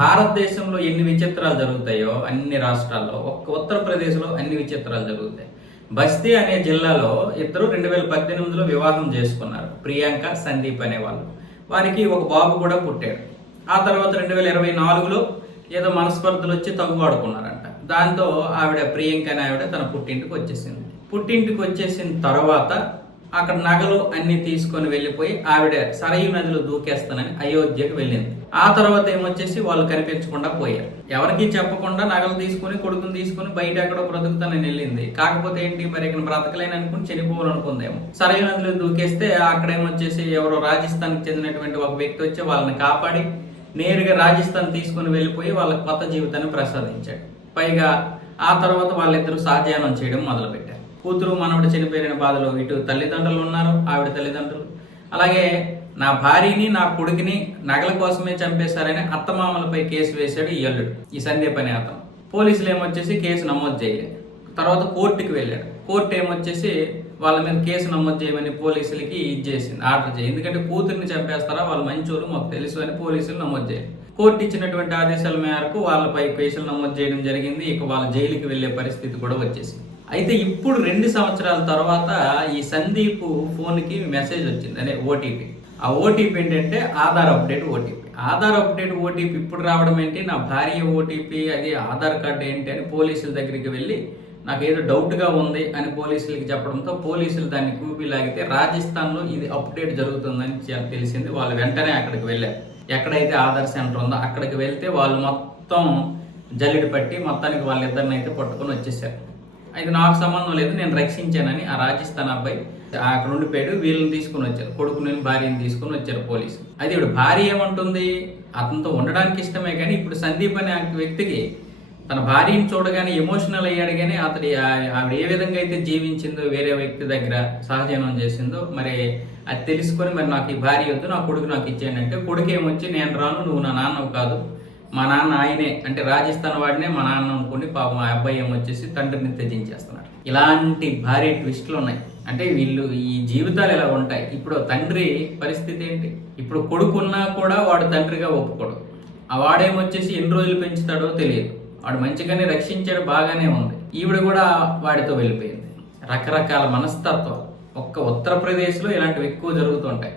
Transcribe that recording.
భారతదేశంలో ఎన్ని విచిత్రాలు జరుగుతాయో అన్ని రాష్ట్రాల్లో ఒక్క ఉత్తరప్రదేశ్లో అన్ని విచిత్రాలు జరుగుతాయి. బస్తీ అనే జిల్లాలో ఇద్దరు 2018లో వివాహం చేసుకున్నారు. ప్రియాంక, సందీప్ అనేవాళ్ళు. వారికి ఒక బాబు కూడా పుట్టాడు. ఆ తర్వాత 2024లో ఏదో మనస్పర్ధలు వచ్చి తగువాడుకున్నారంట. దాంతో ఆవిడ ప్రియాంక అనే ఆవిడ తన పుట్టింటికి వచ్చేసింది. పుట్టింటికి వచ్చేసిన తర్వాత అక్కడ నగలు అన్ని తీసుకొని వెళ్ళిపోయి ఆవిడ సరయూ నదిలో దూకేస్తానని అయోధ్యకు వెళ్ళింది. ఆ తర్వాత ఏమొచ్చేసి వాళ్ళు కనిపించకుండా పోయారు. ఎవరికి చెప్పకుండా నగలు తీసుకుని కొడుకుని తీసుకుని బయట ఎక్కడో బ్రతుకుతానని వెళ్ళింది. కాకపోతే ఏంటి, మరి ఇక్కడ బ్రతకలేని అనుకుని చనిపోవాలనుకుందేమో. సరయూ నదిలో దూకేస్తే అక్కడేమొచ్చేసి ఎవరో రాజస్థాన్కి చెందినటువంటి ఒక వ్యక్తి వచ్చి వాళ్ళని కాపాడి నేరుగా రాజస్థాన్ తీసుకుని వెళ్ళిపోయి వాళ్ళకి కొత్త జీవితాన్ని ప్రసాదించాడు. పైగా ఆ తర్వాత వాళ్ళిద్దరూ సహజీవనం చేయడం మొదలుపెట్టారు. కూతురు మనవడు చనిపోయిన బాధలో ఇటు తల్లిదండ్రులు ఉన్నారు, ఆవిడ తల్లిదండ్రులు. అలాగే నా భార్యని నా కొడుకుని నగల కోసమే చంపేశారని అత్తమామలపై కేసు వేశాడు ఈ అల్లుడు, ఈ సందీప్ అనే అతను. పోలీసులు ఏమొచ్చేసి కేసు నమోదు చేయలేదు. తర్వాత కోర్టుకి వెళ్ళాడు. కోర్టు ఏమొచ్చేసి వాళ్ళ మీద కేసు నమోదు చేయమని పోలీసులకి ఇచ్చేసింది, ఆర్డర్ చేయి. ఎందుకంటే కూతుర్ని చంపేస్తారా, వాళ్ళు మంచోళ్ళు మాకు తెలుసు అని పోలీసులు నమోదు చేయాలి. కోర్టు ఇచ్చినటువంటి ఆదేశాల మేరకు వాళ్ళపై కేసులు నమోదు చేయడం జరిగింది. ఇక వాళ్ళ జైలుకి వెళ్లే పరిస్థితి కూడా వచ్చేసింది. అయితే ఇప్పుడు 2 సంవత్సరాల తర్వాత ఈ సందీప్ ఫోన్కి మెసేజ్ వచ్చింది, అదే ఓటీపీ. ఆ ఓటీపీ ఏంటంటే Aadhaar update OTP. Aadhaar update OTP ఇప్పుడు రావడం ఏంటి, నా భార్య ఓటీపీ, అది ఆధార్ కార్డు ఏంటి అని పోలీసుల దగ్గరికి వెళ్ళి నాకు ఏదో డౌట్గా ఉంది అని పోలీసులకి చెప్పడంతో పోలీసులు దాన్ని కూపీలాగితే రాజస్థాన్లో ఇది అప్డేట్ జరుగుతుందని తెలిసింది. వాళ్ళు వెంటనే అక్కడికి వెళ్ళారు. ఎక్కడైతే ఆధార్ సెంటర్ ఉందో అక్కడికి వెళ్తే వాళ్ళు మొత్తం జల్లెడ పట్టి మొత్తానికి వాళ్ళిద్దరిని అయితే పట్టుకొని వచ్చేసారు. అయితే నాకు సంబంధం లేదు, నేను రక్షించానని ఆ రాజస్థాన్ అబ్బాయి అక్కడ ఉండిపోయాడు. వీళ్ళని తీసుకుని వచ్చారు, కొడుకుని భార్యని తీసుకుని వచ్చారు పోలీసు. అయితే ఇప్పుడు భార్య ఏమంటుంది, అతనితో ఉండడానికి ఇష్టమే, కానీ ఇప్పుడు సందీప్ అనే వ్యక్తికి తన భార్యని చూడగానే ఎమోషనల్ అయ్యాడు. కానీ అతడి ఆవిడ ఏ విధంగా అయితే జీవించిందో, వేరే వ్యక్తి దగ్గర సహజీవనం చేసిందో, మరి అది తెలుసుకొని మరి నాకు ఈ భార్య వద్దు, నా కొడుకు నాకు ఇచ్చేయండి అంటే, కొడుకు ఏమొచ్చి నేను రాను, నువ్వు నా నాన్నవు కాదు, మా నాన్న ఆయనే అంటే రాజస్థాన్ వాడినే మా నాన్న అనుకుని పాపం ఆ అబ్బాయి ఏమొచ్చేసి తండ్రిని త్యజించేస్తున్నాడు. ఇలాంటి భారీ ట్విస్టులు ఉన్నాయి. అంటే వీళ్ళు ఈ జీవితాలు ఎలా ఉంటాయి. ఇప్పుడు తండ్రి పరిస్థితి ఏంటి, ఇప్పుడు కొడుకున్నా కూడా వాడు తండ్రిగా ఒప్పుకోడు. ఆ వాడేమొచ్చేసి ఎన్ని రోజులు పెంచుతాడో తెలియదు. వాడు మంచిగానే రక్షించాడు, బాగానే ఉంది. ఈవిడ కూడా వాడితో వెళ్ళిపోయింది. రకరకాల మనస్తత్వం. ఒక్క ఉత్తరప్రదేశ్లో ఇలాంటివి ఎక్కువ జరుగుతుంటాయి.